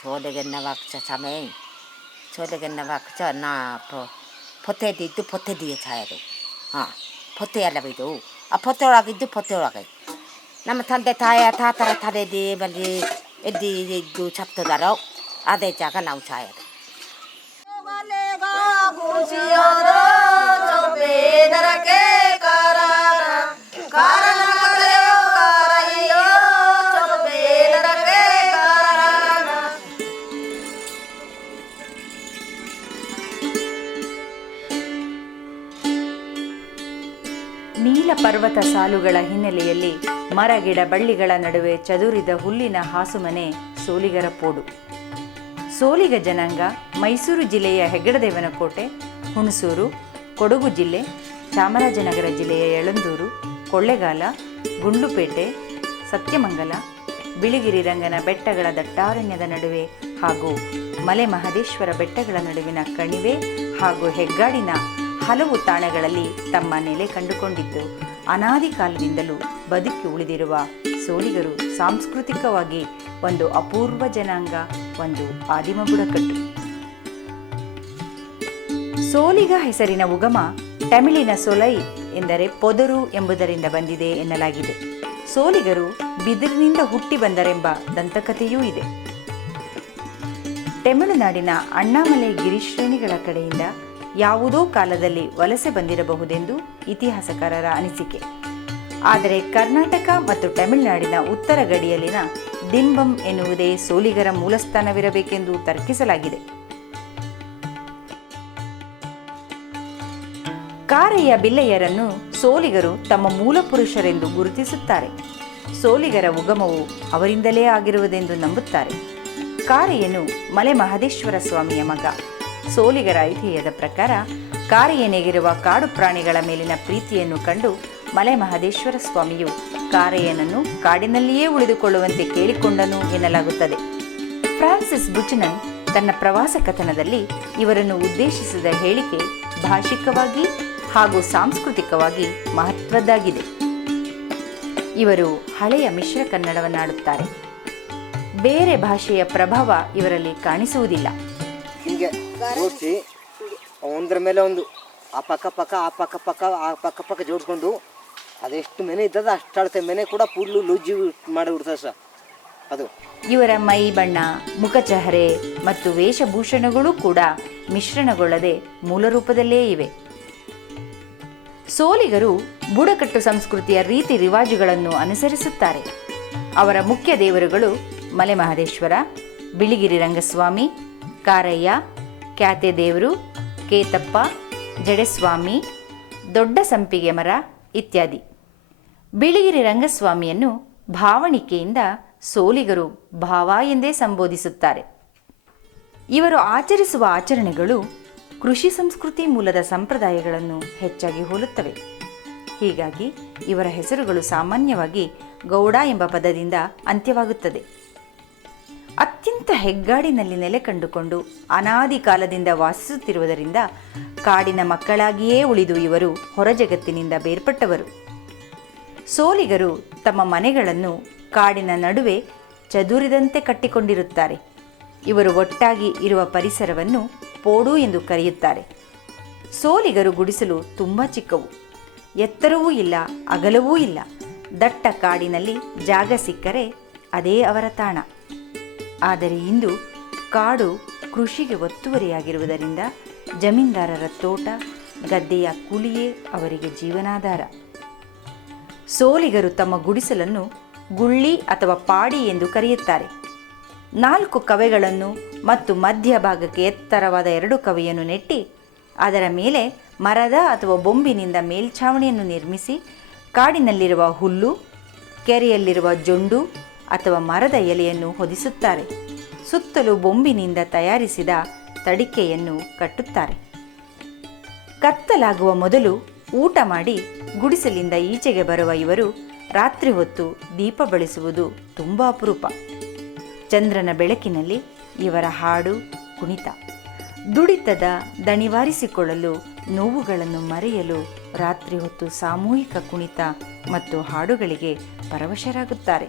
소리겠나 박자 잠에 소리겠나 박자 나 포테디 itu 포테디에 자야 돼. 포테 알라비도 포테라기도 포테라기. nama tante taya tatara tare di bagi edi du chapto daro ade jaga nau chaya ನೀಲ ಪರ್ವತ ಸಾಲುಗಳ ಹಿನ್ನೆಲೆಯಲ್ಲಿ ಮರಗಿಡ ಬಳ್ಳಿಗಳ ನಡುವೆ ಚದುರಿದ ಹುಲ್ಲಿನ ಹಾಸುಮನೆ ಸೋಲಿಗರ ಪೋಡು. ಸೋಲಿಗ ಜನಾಂಗ ಮೈಸೂರು ಜಿಲ್ಲೆಯ ಹೆಗ್ಗಡದೇವನಕೋಟೆ, ಹುಣಸೂರು, ಕೊಡಗು ಜಿಲ್ಲೆ, ಚಾಮರಾಜನಗರ ಜಿಲ್ಲೆಯ ಯಳಂದೂರು, ಕೊಳ್ಳೇಗಾಲ, ಗುಂಡ್ಲುಪೇಟೆ, ಸತ್ಯಮಂಗಲ, ಬಿಳಿಗಿರಿ ರಂಗನ ಬೆಟ್ಟಗಳ ದಟ್ಟಾರಣ್ಯದ ನಡುವೆ ಹಾಗೂ ಮಲೆ ಮಹದೇಶ್ವರ ಬೆಟ್ಟಗಳ ನಡುವಿನ ಕಣಿವೆ ಹಾಗೂ ಹೆಗ್ಗಾಡಿನ ಹಲವು ತಾಣಗಳಲ್ಲಿ ತಮ್ಮ ನೆಲೆ ಕಂಡುಕೊಂಡಿದ್ದು ಅನಾದಿ ಕಾಲದಿಂದಲೂ ಬದುಕಿ ಉಳಿದಿರುವ ಸೋಲಿಗರು ಸಾಂಸ್ಕೃತಿಕವಾಗಿ ಒಂದು ಅಪೂರ್ವ ಜನಾಂಗ, ಒಂದು ಆದಿಮ ಬುಡಕಟ್ಟು. ಸೋಲಿಗ ಹೆಸರಿನ ಉಗಮ ತಮಿಳಿನ ಸೊಲೈ ಎಂದರೆ ಪೊದರು ಎಂಬುದರಿಂದ ಬಂದಿದೆ ಎನ್ನಲಾಗಿದೆ. ಸೋಲಿಗರು ಬಿದಿರಿನಿಂದ ಹುಟ್ಟಿ ಬಂದರೆಂಬ ದಂತಕಥೆಯೂ ಇದೆ. ತಮಿಳುನಾಡಿನ ಅಣ್ಣಾಮಲೈ ಗಿರಿಶ್ರೇಣಿಗಳ ಕಡೆಯಿಂದ ಯಾವುದೋ ಕಾಲದಲ್ಲಿ ವಲಸೆ ಬಂದಿರಬಹುದೆಂದು ಇತಿಹಾಸಕಾರರ ಅನಿಸಿಕೆ. ಆದರೆ ಕರ್ನಾಟಕ ಮತ್ತು ತಮಿಳುನಾಡಿನ ಉತ್ತರ ಗಡಿಯಲ್ಲಿನ ದಿಂಬಂ ಎನ್ನುವುದೇ ಸೋಲಿಗರ ಮೂಲಸ್ಥಾನವಿರಬೇಕೆಂದು ತರ್ಕಿಸಲಾಗಿದೆ. ಕಾರಯ್ಯ ಬಿಲ್ಲೆಯರನ್ನು ಸೋಲಿಗರು ತಮ್ಮ ಮೂಲ ಪುರುಷರೆಂದು ಗುರುತಿಸುತ್ತಾರೆ. ಸೋಲಿಗರ ಉಗಮವು ಅವರಿಂದಲೇ ಆಗಿರುವುದೆಂದು ನಂಬುತ್ತಾರೆ. ಕಾರಯ್ಯನು ಮಲೆ ಮಹದೇಶ್ವರ ಸ್ವಾಮಿಯ ಮಗ. ಸೋಲಿಗರ ಐತಿಹ್ಯದ ಪ್ರಕಾರ ಕಾರಯ್ಯನಿಗಿರುವ ಕಾಡು ಪ್ರಾಣಿಗಳ ಮೇಲಿನ ಪ್ರೀತಿಯನ್ನು ಕಂಡು ಮಲೆ ಮಹದೇಶ್ವರ ಸ್ವಾಮಿಯು ಕಾರಯ್ಯನನ್ನು ಕಾಡಿನಲ್ಲಿಯೇ ಉಳಿದುಕೊಳ್ಳುವಂತೆ ಕೇಳಿಕೊಂಡನು ಎನ್ನಲಾಗುತ್ತದೆ. ಫ್ರಾನ್ಸಿಸ್ ಬುಚನನ್ ತನ್ನ ಪ್ರವಾಸ ಕಥನದಲ್ಲಿ ಇವರನ್ನು ಉದ್ದೇಶಿಸಿದ ಹೇಳಿಕೆ ಭಾಷಿಕವಾಗಿ ಹಾಗೂ ಸಾಂಸ್ಕೃತಿಕವಾಗಿ ಮಹತ್ವದ್ದಾಗಿದೆ. ಇವರು ಹಳೆಯ ಮಿಶ್ರ ಕನ್ನಡವನ್ನಾಡುತ್ತಾರೆ. ಬೇರೆ ಭಾಷೆಯ ಪ್ರಭಾವ ಇವರಲ್ಲಿ ಕಾಣಿಸುವುದಿಲ್ಲ. ಹೀಗೆ ಜೋಡಿಸಿ ಒಂದರ ಮೇಲೆ ಒಂದು ಆ ಪಕ್ಕ ಜೋಡಿಸ್ಕೊಂಡು ಅದೆಷ್ಟು ಮೆನೆ ಇದ್ದದ ಅಷ್ಟು ಅಳತೆ ಮೆನೆ ಕೂಡ ಕೂದಲು ಲೂಜಿ ಮಾಡಿಬಿಡ್ತದೆ ಸರ್. ಅದು ಇವರ ಮೈ ಬಣ್ಣ, ಮುಖಚಹರೆ ಮತ್ತು ವೇಷಭೂಷಣಗಳು ಕೂಡ ಮಿಶ್ರಣಗೊಳ್ಳದೆ ಮೂಲ ರೂಪದಲ್ಲೇ ಇವೆ. ಸೋಲಿಗರು ಬುಡಕಟ್ಟು ಸಂಸ್ಕೃತಿಯ ರೀತಿ ರಿವಾಜುಗಳನ್ನು ಅನುಸರಿಸುತ್ತಾರೆ. ಅವರ ಮುಖ್ಯ ದೇವರುಗಳು ಮಲೆ ಮಹದೇಶ್ವರ, ಬಿಳಿಗಿರಿ ರಂಗಸ್ವಾಮಿ, ಕಾರಯ್ಯ, ಕ್ಯಾತೆ ದೇವರು, ಕೇತಪ್ಪ, ಜಡೆಸ್ವಾಮಿ, ದೊಡ್ಡ ಸಂಪಿಗೆ ಮರ ಇತ್ಯಾದಿ. ಬಿಳಿಗಿರಿ ರಂಗಸ್ವಾಮಿಯನ್ನು ಭಾವಣಿಕೆಯಿಂದ ಸೋಲಿಗರು ಭಾವ ಎಂದೇ ಸಂಬೋಧಿಸುತ್ತಾರೆ. ಇವರು ಆಚರಿಸುವ ಆಚರಣೆಗಳು ಕೃಷಿ ಸಂಸ್ಕೃತಿ ಮೂಲದ ಸಂಪ್ರದಾಯಗಳನ್ನು ಹೆಚ್ಚಾಗಿ ಹೋಲುತ್ತವೆ. ಹೀಗಾಗಿ ಇವರ ಹೆಸರುಗಳು ಸಾಮಾನ್ಯವಾಗಿ ಗೌಡ ಎಂಬ ಪದದಿಂದ ಅಂತ್ಯವಾಗುತ್ತದೆ. ಅತ್ಯಂತ ಹೆಗ್ಗಾಡಿನಲ್ಲಿ ನೆಲೆ ಕಂಡುಕೊಂಡು ಅನಾದಿ ಕಾಲದಿಂದ ವಾಸಿಸುತ್ತಿರುವುದರಿಂದ ಕಾಡಿನ ಮಕ್ಕಳಾಗಿಯೇ ಉಳಿದು ಇವರು ಹೊರ ಜಗತ್ತಿನಿಂದ ಬೇರ್ಪಟ್ಟವರು. ಸೋಲಿಗರು ತಮ್ಮ ಮನೆಗಳನ್ನು ಕಾಡಿನ ನಡುವೆ ಚದುರಿದಂತೆ ಕಟ್ಟಿಕೊಂಡಿರುತ್ತಾರೆ. ಇವರು ಒಟ್ಟಾಗಿ ಇರುವ ಪರಿಸರವನ್ನು ಪೋಡು ಎಂದು ಕರೆಯುತ್ತಾರೆ. ಸೋಲಿಗರು ಗುಡಿಸಲು ತುಂಬ ಚಿಕ್ಕವು, ಎತ್ತರವೂ ಇಲ್ಲ, ಅಗಲವೂ ಇಲ್ಲ. ದಟ್ಟ ಕಾಡಿನಲ್ಲಿ ಜಾಗ ಸಿಕ್ಕರೆ ಅದೇ ಅವರ ತಾಣ. ಆದರೆ ಇಂದು ಕಾಡು ಕೃಷಿಗೆ ಒತ್ತುವರಿಯಾಗಿರುವುದರಿಂದ ಜಮೀನ್ದಾರರ ತೋಟ, ಗದ್ದೆಯ ಕೂಲಿಯೇ ಅವರಿಗೆ ಜೀವನಾಧಾರ. ಸೋಲಿಗರು ತಮ್ಮ ಗುಡಿಸಲನ್ನು ಗುಳ್ಳಿ ಅಥವಾ ಪಾಡಿ ಎಂದು ಕರೆಯುತ್ತಾರೆ. 4 ಕವೆಗಳನ್ನು ಮತ್ತು ಮಧ್ಯಭಾಗಕ್ಕೆ ಎತ್ತರವಾದ 2 ಕವೆಯನ್ನು ನೆಟ್ಟಿ ಅದರ ಮೇಲೆ ಮರದ ಅಥವಾ ಬೊಂಬಿನಿಂದ ಮೇಲ್ಛಾವಣಿಯನ್ನು ನಿರ್ಮಿಸಿ ಕಾಡಿನಲ್ಲಿರುವ ಹುಲ್ಲು, ಕೆರೆಯಲ್ಲಿರುವ ಜೊಂಡು ಅಥವಾ ಮರದ ಎಲೆಯನ್ನು ಹೊದಿಸುತ್ತಾರೆ. ಸುತ್ತಲೂ ಬೊಂಬಿನಿಂದ ತಯಾರಿಸಿದ ತಡಿಕೆಯನ್ನು ಕಟ್ಟುತ್ತಾರೆ. ಕತ್ತಲಾಗುವ ಮೊದಲು ಊಟ ಮಾಡಿ ಗುಡಿಸಲಿಂದ ಈಚೆಗೆ ಬರುವ ಇವರು ರಾತ್ರಿ ಹೊತ್ತು ದೀಪ ಬೆಳೆಸುವುದು ತುಂಬ ಅಪರೂಪ. ಚಂದ್ರನ ಬೆಳಕಿನಲ್ಲಿ ಇವರ ಹಾಡು, ಕುಣಿತ, ದುಡಿತದ ದಣಿವಾರಿಸಿಕೊಳ್ಳಲು, ನೋವುಗಳನ್ನು ಮರೆಯಲು ರಾತ್ರಿ ಹೊತ್ತು ಸಾಮೂಹಿಕ ಕುಣಿತ ಮತ್ತು ಹಾಡುಗಳಿಗೆ ಪರವಶರಾಗುತ್ತಾರೆ.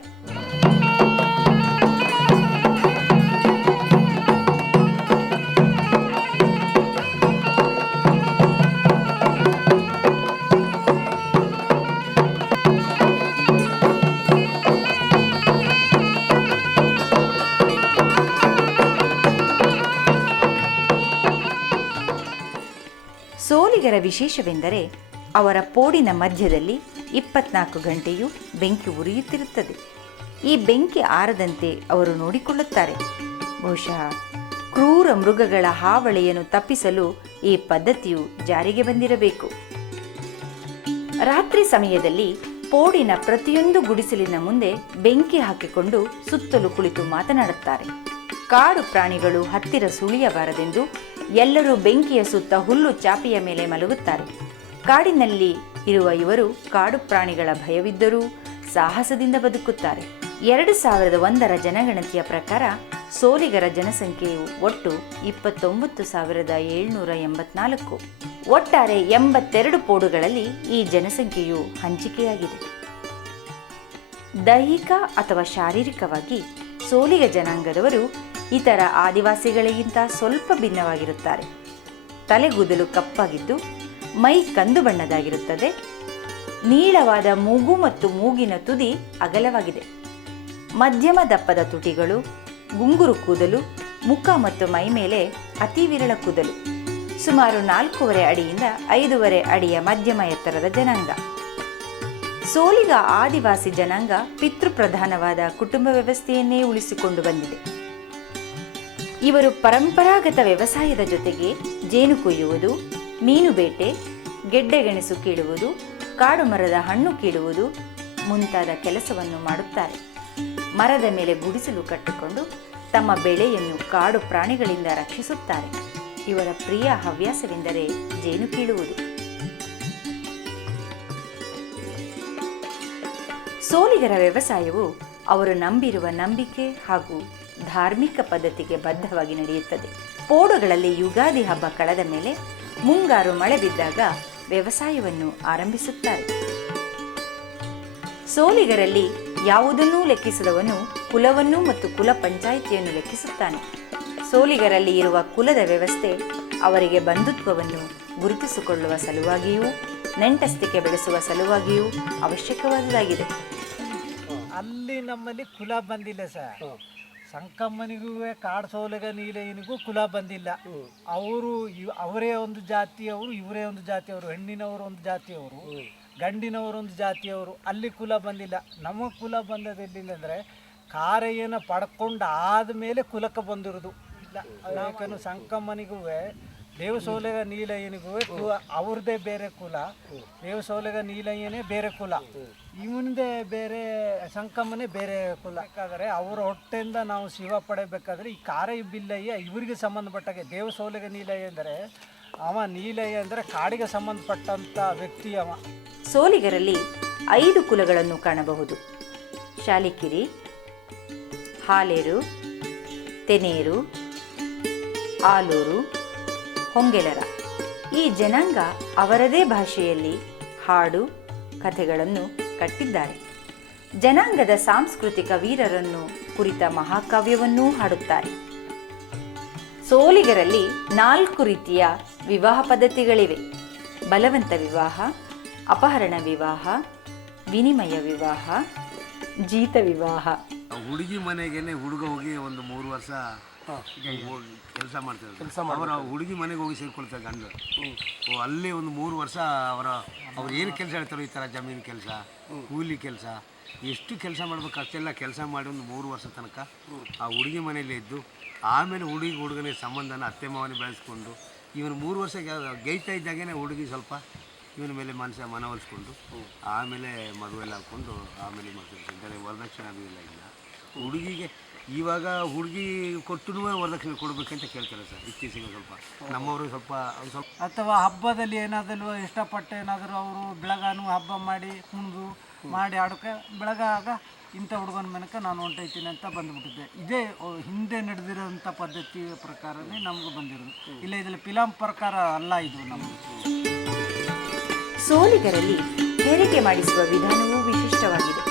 ಸೋಲಿಗರ ವಿಶೇಷವೆಂದರೆ ಅವರ ಪೋಡಿನ ಮಧ್ಯದಲ್ಲಿ 24 ಗಂಟೆಯೂ ಬೆಂಕಿ ಉರಿಯುತ್ತಿರುತ್ತದೆ. ಈ ಬೆಂಕಿ ಆರದಂತೆ ಅವರು ನೋಡಿಕೊಳ್ಳುತ್ತಾರೆ. ಬಹುಶಃ ಕ್ರೂರ ಮೃಗಗಳ ಹಾವಳಿಯನ್ನು ತಪ್ಪಿಸಲು ಈ ಪದ್ಧತಿಯು ಜಾರಿಗೆ ಬಂದಿರಬೇಕು. ರಾತ್ರಿ ಸಮಯದಲ್ಲಿ ಪೋಡಿನ ಪ್ರತಿಯೊಂದು ಗುಡಿಸಲಿನ ಮುಂದೆ ಬೆಂಕಿ ಹಾಕಿಕೊಂಡು ಸುತ್ತಲೂ ಕುಳಿತು ಮಾತನಾಡುತ್ತಾರೆ. ಕಾಡು ಪ್ರಾಣಿಗಳು ಹತ್ತಿರ ಸುಳಿಯಬಾರದೆಂದು ಎಲ್ಲರೂ ಬೆಂಕಿಯ ಸುತ್ತ ಹುಲ್ಲು ಚಾಪೆಯ ಮೇಲೆ ಮಲಗುತ್ತಾರೆ. ಕಾಡಿನಲ್ಲಿ ಇರುವ ಇವರು ಕಾಡು ಪ್ರಾಣಿಗಳ ಭಯವಿದ್ದರೂ ಸಾಹಸದಿಂದ ಬದುಕುತ್ತಾರೆ. 2001ರ ಜನಗಣತಿಯ ಪ್ರಕಾರ ಸೋಲಿಗರ ಜನಸಂಖ್ಯೆಯು ಒಟ್ಟು 29,784. ಒಟ್ಟಾರೆ 82 ಪೋಡುಗಳಲ್ಲಿ ಈ ಜನಸಂಖ್ಯೆಯು ಹಂಚಿಕೆಯಾಗಿದೆ. ದೈಹಿಕ ಅಥವಾ ಶಾರೀರಿಕವಾಗಿ ಸೋಲಿಗ ಜನಾಂಗದವರು ಇತರ ಆದಿವಾಸಿಗಳಿಗಿಂತ ಸ್ವಲ್ಪ ಭಿನ್ನವಾಗಿರುತ್ತಾರೆ. ತಲೆಗೂದಲು ಕಪ್ಪಾಗಿದ್ದು ಮೈ ಕಂದು ಬಣ್ಣದಾಗಿರುತ್ತದೆ. ನೀಳವಾದ ಮೂಗು ಮತ್ತು ಮೂಗಿನ ತುದಿ ಅಗಲವಾಗಿದೆ. ಮಧ್ಯಮ ದಪ್ಪದ ತುಟಿಗಳು, ಗುಂಗುರು ಕೂದಲು, ಮುಖ ಮತ್ತು ಮೈ ಮೇಲೆ ಅತಿ ವಿರಳ ಕೂದಲು. ಸುಮಾರು 4.5 ಅಡಿಯಿಂದ 5.5 ಅಡಿಯ ಮಧ್ಯಮ ಎತ್ತರದ ಜನಾಂಗ. ಸೋಲಿಗ ಆದಿವಾಸಿ ಜನಾಂಗ ಪಿತೃಪ್ರಧಾನವಾದ ಕುಟುಂಬ ವ್ಯವಸ್ಥೆಯನ್ನೇ ಉಳಿಸಿಕೊಂಡು ಬಂದಿದೆ. ಇವರು ಪರಂಪರಾಗತ ವ್ಯವಸಾಯದ ಜೊತೆಗೆ ಜೇನು ಕೊಯ್ಯುವುದು, ಮೀನು ಬೇಟೆ, ಗೆಡ್ಡೆಗೆಣಸು ಕೀಳುವುದು, ಕಾಡು ಮರದ ಹಣ್ಣು ಕೀಳುವುದು ಮುಂತಾದ ಕೆಲಸವನ್ನು ಮಾಡುತ್ತಾರೆ. ಮರದ ಮೇಲೆ ಗುಡಿಸಲು ಕಟ್ಟಿಕೊಂಡು ತಮ್ಮ ಬೆಳೆಯನ್ನು ಕಾಡು ಪ್ರಾಣಿಗಳಿಂದ ರಕ್ಷಿಸುತ್ತಾರೆ. ಇವರ ಪ್ರಿಯ ಹವ್ಯಾಸವೆಂದರೆ ಜೇನು ಕೀಳುವುದು. ಸೋಲಿಗರ ವ್ಯವಸಾಯವು ಅವರು ನಂಬಿರುವ ನಂಬಿಕೆ ಹಾಗೂ ಧಾರ್ಮಿಕ ಪದ್ಧತಿಗೆ ಬದ್ಧವಾಗಿ ನಡೆಯುತ್ತದೆ. ಪೋಡುಗಳಲ್ಲಿ ಯುಗಾದಿ ಹಬ್ಬ ಕಳೆದ ಮೇಲೆ ಮುಂಗಾರು ಮಳೆ ಬಿದ್ದಾಗ ವ್ಯವಸಾಯವನ್ನು ಆರಂಭಿಸುತ್ತಾರೆ. ಸೋಲಿಗರಲ್ಲಿ ಯಾವುದನ್ನೂ ಲೆಕ್ಕಿಸದವನು ಕುಲವನ್ನು ಮತ್ತು ಕುಲ ಪಂಚಾಯಿತಿಯನ್ನು ಲೆಕ್ಕಿಸುತ್ತಾನೆ. ಸೋಲಿಗರಲ್ಲಿ ಇರುವ ಕುಲದ ವ್ಯವಸ್ಥೆ ಅವರಿಗೆ ಬಂಧುತ್ವವನ್ನು ಗುರುತಿಸಿಕೊಳ್ಳುವ ಸಲುವಾಗಿಯೂ ನೆಂಟಸ್ತಿಕೆ ಬೆಳೆಸುವ ಸಲುವಾಗಿಯೂ ಅವಶ್ಯಕವಾದುದಾಗಿದೆ. ಅಲ್ಲಿ ನಮ್ಮಲ್ಲಿ ಕುಲ ಬಂದಿಲ್ಲ ಸರ್. ಸಂಕಮ್ಮನಿಗೂ ಕಾಡು ಸೋಲಿಗ ನೀಲಯ್ಯನಿಗೂ ಕುಲ ಬಂದಿಲ್ಲ. ಅವರು ಅವರೇ ಒಂದು ಜಾತಿಯವರು, ಇವರೇ ಒಂದು ಜಾತಿಯವರು, ಹೆಣ್ಣಿನವರು ಒಂದು ಜಾತಿಯವರು, ಗಂಡಿನವರು ಒಂದು ಜಾತಿಯವರು. ಅಲ್ಲಿ ಕುಲ ಬಂದಿಲ್ಲ. ನಮ್ಮ ಕುಲ ಬಂದದೆಲ್ಲಿಂದರೆ ಕಾರಯ್ಯನ ಪಡ್ಕೊಂಡು ಆದಮೇಲೆ ಕುಲಕ್ಕೆ ಬಂದಿರೋದು ಇಲ್ಲ. ಯಾಕಂದ್ರೆ ಸಂಕಮ್ಮನಿಗೂ ದೇವಸೋಲೆಗ ನೀಲಯ್ಯನಿಗೂ ಅವ್ರದ್ದೇ ಬೇರೆ ಕುಲ, ದೇವಸೋಲೆಗ ನೀಲಯ್ಯನೇ ಬೇರೆ ಕುಲ, ಇವನದೇ ಬೇರೆ, ಸಂಕಮ್ಮನೇ ಬೇರೆ ಕುಲ. ಬೇಕಾದರೆ ಅವರ ಹೊಟ್ಟೆಯಿಂದ ನಾವು ಶಿವ ಪಡೆಯಬೇಕಾದ್ರೆ ಈ ಕಾರಯ್ಯ ಬಿಲ್ಲಯ್ಯ ಇವರಿಗೆ ಸಂಬಂಧಪಟ್ಟಾಗೆ. ದೇವಸೋಲೆಗ ನೀಲಯ್ಯ ಅಂದರೆ ಅವ ನೀಲಯ್ಯ ಅಂದರೆ ಕಾಡಿಗೆ ಸಂಬಂಧಪಟ್ಟಂಥ ವ್ಯಕ್ತಿ ಅವ. ಸೋಲಿಗರಲ್ಲಿ 5 ಕುಲಗಳನ್ನು ಕಾಣಬಹುದು. ಶಾಲಿಕಿರಿ, ಹಾಲೇರು, ತೆನೇರು, ಆಲೂರು, ಹೊಂಗೆಲರ. ಈ ಜನಾಂಗ ಅವರದೇ ಭಾಷೆಯಲ್ಲಿ ಹಾಡು ಕಥೆಗಳನ್ನು ಕಟ್ಟಿದ್ದಾರೆ. ಜನಾಂಗದ ಸಾಂಸ್ಕೃತಿಕ ವೀರರನ್ನು ಕುರಿತ ಮಹಾಕಾವ್ಯವನ್ನೂ ಹಾಡುತ್ತಾರೆ. ಸೋಲಿಗರಲ್ಲಿ 4 ರೀತಿಯ ವಿವಾಹ ಪದ್ಧತಿಗಳಿವೆ. ಬಲವಂತ ವಿವಾಹ, ಅಪಹರಣ ವಿವಾಹ, ವಿನಿಮಯ ವಿವಾಹ, ಜೀತ ವಿವಾಹ. ಹುಡುಗಿ ಮನೆಗೇನೆ ಹುಡುಗ ಹೋಗಿ ಒಂದು 3 ವರ್ಷ ಕೆಲಸ ಮಾಡ್ತಾರೆ. ಅವರ ಹುಡುಗಿ ಮನೆಗೆ ಹೋಗಿ ಸೇರ್ಕೊಳ್ತಾರೆ ಗಂಡು. ಅಲ್ಲಿ ಒಂದು 3 ವರ್ಷ ಅವ್ರು ಏನು ಕೆಲಸ ಹೇಳ್ತಾರೋ, ಈ ಥರ ಜಮೀನು ಕೆಲಸ, ಕೂಲಿ ಕೆಲಸ, ಎಷ್ಟು ಕೆಲಸ ಮಾಡ್ಬೇಕು ಅಷ್ಟೆಲ್ಲ ಕೆಲಸ ಮಾಡಿ ಒಂದು 3 ವರ್ಷ ತನಕ ಆ ಹುಡುಗಿ ಮನೆಯಲ್ಲೇ ಇದ್ದು, ಆಮೇಲೆ ಹುಡುಗನಿಗೆ ಸಂಬಂಧನ ಅತ್ತೆ ಮಾವನೇ ಬೆಳೆಸ್ಕೊಂಡು ಇವನು 3 ವರ್ಷ ಗೈತಾ ಇದ್ದಾಗೇ ಹುಡುಗಿ ಸ್ವಲ್ಪ ಇವನ ಮೇಲೆ ಮನವೊಲಿಸ್ಕೊಂಡು ಆಮೇಲೆ ಮದುವೆಲ್ಲ ಹಾಕ್ಕೊಂಡು ಆಮೇಲೆ ಮಾಡ್ತಾರೆ. ವರದಕ್ಷಿಣೆ ಅದು ಇಲ್ಲ. ಹುಡುಗಿಗೆ ಇವಾಗ ಹುಡುಗಿ ಕೊಟ್ಟು ವರದಕ್ಷಿಣೆ ಕೊಡಬೇಕಂತ ಕೇಳ್ತಾರೆ ಸರ್. ಇತ್ತೀಚೆಗೆ ಸ್ವಲ್ಪ ನಮ್ಮವರು ಸ್ವಲ್ಪ ಅಥವಾ ಹಬ್ಬದಲ್ಲಿ ಏನಾದರೂ ಇಷ್ಟಪಟ್ಟು ಏನಾದರೂ ಅವರು ಬೆಳಗಾನು ಹಬ್ಬ ಮಾಡಿ ಕುಣಿದು ಮಾಡಿ ಆಡೋಕ್ಕೆ ಬೆಳಗಾಗ ಇಂಥ ಹುಡುಗನ ಮನೆಗೆ ನಾನು ಹೊಂಟೈತೀನಿ ಅಂತ ಬಂದುಬಿಟ್ಟಿದ್ದೆ. ಇದೇ ಹಿಂದೆ ನಡೆದಿರೋಂಥ ಪದ್ಧತಿ ಪ್ರಕಾರನೇ ನಮಗೂ ಬಂದಿರೋದು. ಇಲ್ಲ ಇದರಲ್ಲಿ ಫಿಲಂ ಪ್ರಕಾರ ಅಲ್ಲ ಇದು ನಮ್ಮದು. ಸೋಲಿಗರಲ್ಲಿ ಹೆರಿಗೆ ಮಾಡಿಸುವ ವಿಧಾನವೂ ವಿಶಿಷ್ಟವಾಗಿದೆ.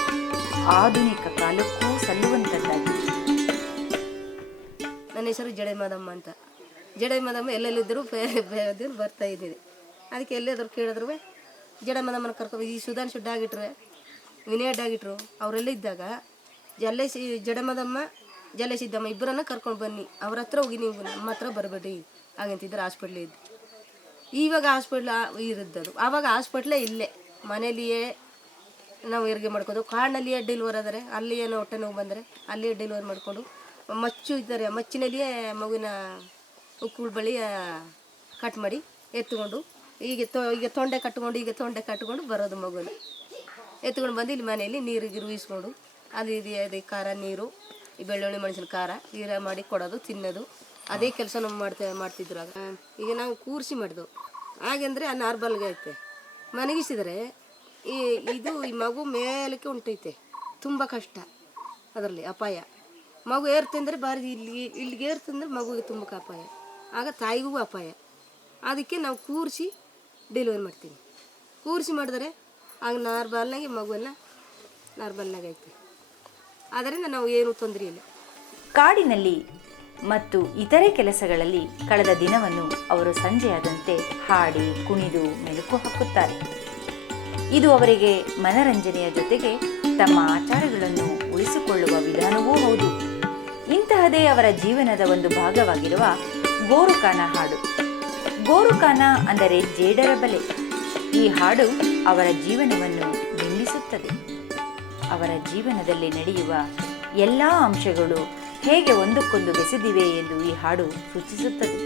ಆಧುನಿಕ ಕಾಲಕ್ಕೂ ಸಲ್ಲುವಂಥದ್ದಾಗಿದೆ. ನನ್ನ ಹೆಸರು ಜಡೆಮಾದಮ್ಮ ಅಂತ. ಜಡೆಮಾದಮ್ಮ ಎಲ್ಲೆಲ್ಲಿದ್ದರೂ ಬರ್ತಾ ಇದ್ದೀವಿ. ಅದಕ್ಕೆ ಎಲ್ಲಾದರೂ ಕೇಳಿದ್ರು ಜಡೆಮಾದಮ್ಮನ ಕರ್ಕೊ ಈ ಸುಧಾನ್ ಶುಡ್ಡ ಆಗಿಟ್ರೆ ವಿನಯ ಆಗಿಟ್ರು ಅವರೆಲ್ಲ ಇದ್ದಾಗ ಜಡೆಮಾದಮ್ಮ ಜಲ್ಲೇಸಿದ್ದಮ್ಮ ಇಬ್ಬರನ್ನ ಕರ್ಕೊಂಡು ಬನ್ನಿ, ಅವ್ರ ಹತ್ರ ಹೋಗಿ ನೀವು ನಮ್ಮ ಹತ್ರ ಬರಬೇಡಿ ಹಾಗಂತಿದ್ರು. ಹಾಸ್ಪಿಟ್ಲಿದ್ದು ಇವಾಗ ಹಾಸ್ಪಿಟ್ಲ್ ಇರುತ್ತದು. ಆವಾಗ ಹಾಸ್ಪಿಟ್ಲೇ ಇಲ್ಲೇ ಮನೇಲಿಯೇ ನಾವು ಹೆರಿಗೆ ಮಾಡ್ಕೊಂಡು, ಕಾಡಿನಲ್ಲಿಯೇ ಡೆಲಿವರ್ ಆದರೆ ಅಲ್ಲಿಯೇ ಹೊಟ್ಟೆ ನೋವು ಬಂದರೆ ಅಲ್ಲಿಯೇ ಡೆಲಿವರ್ ಮಾಡಿಕೊಂಡು, ಮಚ್ಚು ಇದ್ದಾರೆ ಮಚ್ಚಿನಲ್ಲಿಯೇ ಮಗುವಿನ ಉಕ್ಕುಳ ಬಳಿ ಕಟ್ ಮಾಡಿ ಎತ್ತುಕೊಂಡು ಈಗ ತೊಂಡೆ ಕಟ್ಕೊಂಡು ಬರೋದು. ಮಗುನ ಎತ್ಕೊಂಡು ಬಂದು ಇಲ್ಲಿ ಮನೆಯಲ್ಲಿ ನೀರು ಇಸ್ಕೊಂಡು ಅದು ಖಾರ ನೀರು, ಈ ಬೆಳ್ಳುಳ್ಳಿ ಮೆಣಸಿನ ಖಾರ ಮಾಡಿ ಕೊಡೋದು, ತಿನ್ನೋದು, ಅದೇ ಕೆಲಸ ನಾವು ಮಾಡ್ತಿದ್ರು. ಈಗ ನಾವು ಕೂರಿಸಿ ಮಾಡಿದೆವು. ಹಾಗೆಂದರೆ ಆ ನಾರ್ಮಲ್ಗೆ ಐತೆ ಮನಗಿಸಿದರೆ ಈ ಮಗು ಮೇಲಕ್ಕೆ ಉಂಟೈತೆ, ತುಂಬ ಕಷ್ಟ ಅದರಲ್ಲಿ ಅಪಾಯ. ಮಗು ಏರ್ತಂದರೆ ಬಾರಿ ಇಲ್ಲಿಗೆ ಏರ್ತಂದ್ರೆ ಮಗುವಿಗೆ ತುಂಬ ಅಪಾಯ, ಆಗ ತಾಯಿಗೂ ಅಪಾಯ. ಅದಕ್ಕೆ ನಾವು ಕೂರಿಸಿ ಡೆಲಿವರಿ ಮಾಡ್ತೀವಿ. ಕೂರಿಸಿ ಮಾಡಿದರೆ ಆಗ ನಾರ್ಮಲ್ನಾಗೆ ಮಗುವನ್ನು ನಾರ್ಮಲ್ನಾಗೈತೆ. ಆದ್ದರಿಂದ ನಾವು ಏನೂ ತೊಂದರೆ ಇಲ್ಲ. ಕಾಡಿನಲ್ಲಿ ಮತ್ತು ಇತರೆ ಕೆಲಸಗಳಲ್ಲಿ ಕಳೆದ ದಿನವನ್ನು ಅವರು ಸಂಜೆಯಾದಂತೆ ಹಾಡಿ ಕುಣಿದು ಮೆಲುಕು ಹಾಕುತ್ತಾರೆ. ಇದು ಅವರಿಗೆ ಮನರಂಜನೆಯ ಜೊತೆಗೆ ತಮ್ಮ ಆಚಾರಗಳನ್ನು ಉಳಿಸಿಕೊಳ್ಳುವ ವಿಧಾನವೂ ಹೌದು. ಇಂತಹದೇ ಅವರ ಜೀವನದ ಒಂದು ಭಾಗವಾಗಿರುವ ಗೋರುಕಾನ ಹಾಡು. ಗೋರುಕಾನ ಅಂದರೆ ಜೇಡರ ಬಲೆ. ಈ ಹಾಡು ಅವರ ಜೀವನವನ್ನು ಬಿಂಬಿಸುತ್ತದೆ. ಅವರ ಜೀವನದಲ್ಲಿ ನಡೆಯುವ ಎಲ್ಲ ಅಂಶಗಳು ಹೇಗೆ ಒಂದಕ್ಕೊಂದು ಬೆಸೆದಿವೆ ಎಂದು ಈ ಹಾಡು ಸೂಚಿಸುತ್ತದೆ.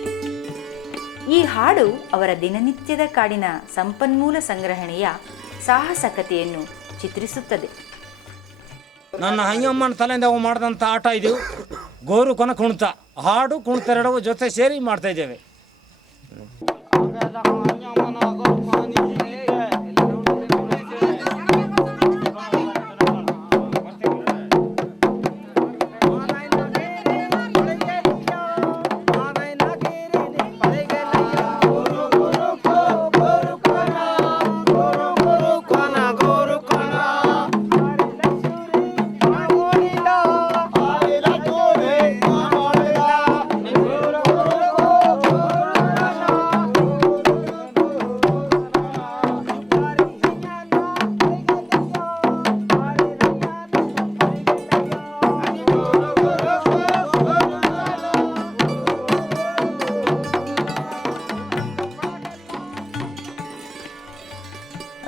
ಈ ಹಾಡು ಅವರ ದಿನನಿತ್ಯದ ಕಾಡಿನ ಸಂಪನ್ಮೂಲ ಸಂಗ್ರಹಣೆಯ ಸಾಹಸಕತೆಯನ್ನು ಚಿತ್ರಿಸುತ್ತದೆ. ನನ್ನ ಹಂಗಮ್ಮನ ತಲೆಯಿಂದ ಅವು ಮಾಡಿದಂಥ ಆಟ ಇದು ಗೋರು ಕೊನ ಕುಣಿತ. ಹಾಡು ಕುಣಿತ ಎರಡೂ ಜೊತೆ ಸೇರಿ ಮಾಡ್ತಾ ಇದ್ದೇವೆ.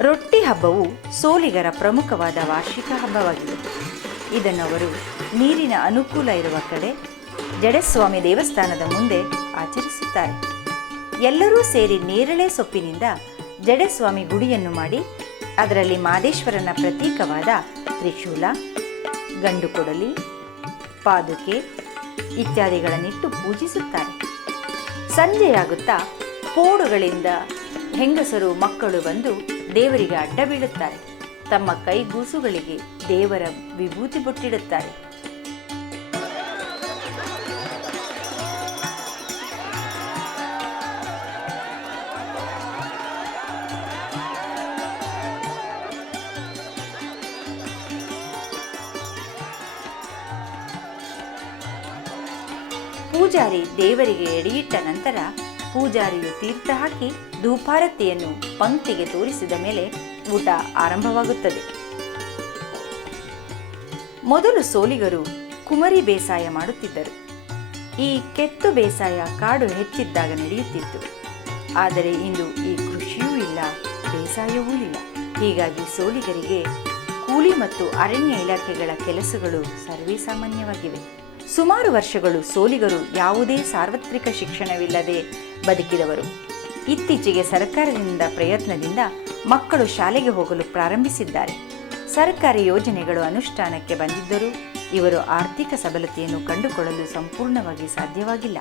ರೊಟ್ಟಿ ಹಬ್ಬವು ಸೋಲಿಗರ ಪ್ರಮುಖವಾದ ವಾರ್ಷಿಕ ಹಬ್ಬವಾಗಿದೆ. ಇದನ್ನು ಅವರು ನೀರಿನ ಅನುಕೂಲ ಇರುವ ಕಡೆ ಜಡಸ್ವಾಮಿ ದೇವಸ್ಥಾನದ ಮುಂದೆ ಆಚರಿಸುತ್ತಾರೆ. ಎಲ್ಲರೂ ಸೇರಿ ನೇರಳೆ ಸೊಪ್ಪಿನಿಂದ ಜಡಸ್ವಾಮಿ ಗುಡಿಯನ್ನು ಮಾಡಿ ಅದರಲ್ಲಿ ಮಾದೇಶ್ವರನ ಪ್ರತೀಕವಾದ ತ್ರಿಶೂಲ, ಗಂಡು ಕೊಡಲಿ, ಪಾದುಕೆ ಇತ್ಯಾದಿಗಳನ್ನಿಟ್ಟು ಪೂಜಿಸುತ್ತಾರೆ. ಸಂಜೆಯಾಗುತ್ತಾ ಪೋಡುಗಳಿಂದ ಹೆಂಗಸರು ಮಕ್ಕಳು ಬಂದು ದೇವರಿಗೆ ಅಡ್ಡ ಬೀಳುತ್ತಾರೆ. ತಮ್ಮ ಕೈಗೂಸುಗಳಿಗೆ ದೇವರ ವಿಭೂತಿ ಬೊಟ್ಟಿಡುತ್ತಾರೆ. ಪೂಜಾರಿ ದೇವರಿಗೆ ಎಡೆಯಿಟ್ಟ ನಂತರ ಪೂಜಾರಿಯು ತೀರ್ಥ ಹಾಕಿ ಧೂಪಾರತಿಯನ್ನು ಪಂಕ್ತಿಗೆ ತೋರಿಸಿದ ಮೇಲೆ ಊಟ ಆರಂಭವಾಗುತ್ತದೆ. ಮೊದಲು ಸೋಲಿಗರು ಕುಮರಿ ಬೇಸಾಯ ಮಾಡುತ್ತಿದ್ದರು. ಈ ಕೆತ್ತು ಬೇಸಾಯ ಕಾಡು ಹೆಚ್ಚಿದ್ದಾಗ ನಡೆಯುತ್ತಿತ್ತು. ಆದರೆ ಇಂದು ಈ ಕೃಷಿಯೂ ಇಲ್ಲ, ಬೇಸಾಯವೂ ಇಲ್ಲ. ಹೀಗಾಗಿ ಸೋಲಿಗರಿಗೆ ಕೂಲಿ ಮತ್ತು ಅರಣ್ಯ ಇಲಾಖೆಗಳ ಕೆಲಸಗಳು ಸರ್ವೇ ಸಾಮಾನ್ಯವಾಗಿವೆ. ಸುಮಾರು ವರ್ಷಗಳು ಸೋಲಿಗರು ಯಾವುದೇ ಸಾರ್ವತ್ರಿಕ ಶಿಕ್ಷಣವಿಲ್ಲದೆ ಬದುಕಿದವರು. ಇತ್ತೀಚೆಗೆ ಸರ್ಕಾರದಿಂದ ಪ್ರಯತ್ನದಿಂದ ಮಕ್ಕಳು ಶಾಲೆಗೆ ಹೋಗಲು ಪ್ರಾರಂಭಿಸಿದ್ದಾರೆ. ಸರ್ಕಾರಿ ಯೋಜನೆಗಳು ಅನುಷ್ಠಾನಕ್ಕೆ ಬಂದಿದ್ದರೂ ಇವರು ಆರ್ಥಿಕ ಸಬಲತೆಯನ್ನು ಕಂಡುಕೊಳ್ಳಲು ಸಂಪೂರ್ಣವಾಗಿ ಸಾಧ್ಯವಾಗಿಲ್ಲ.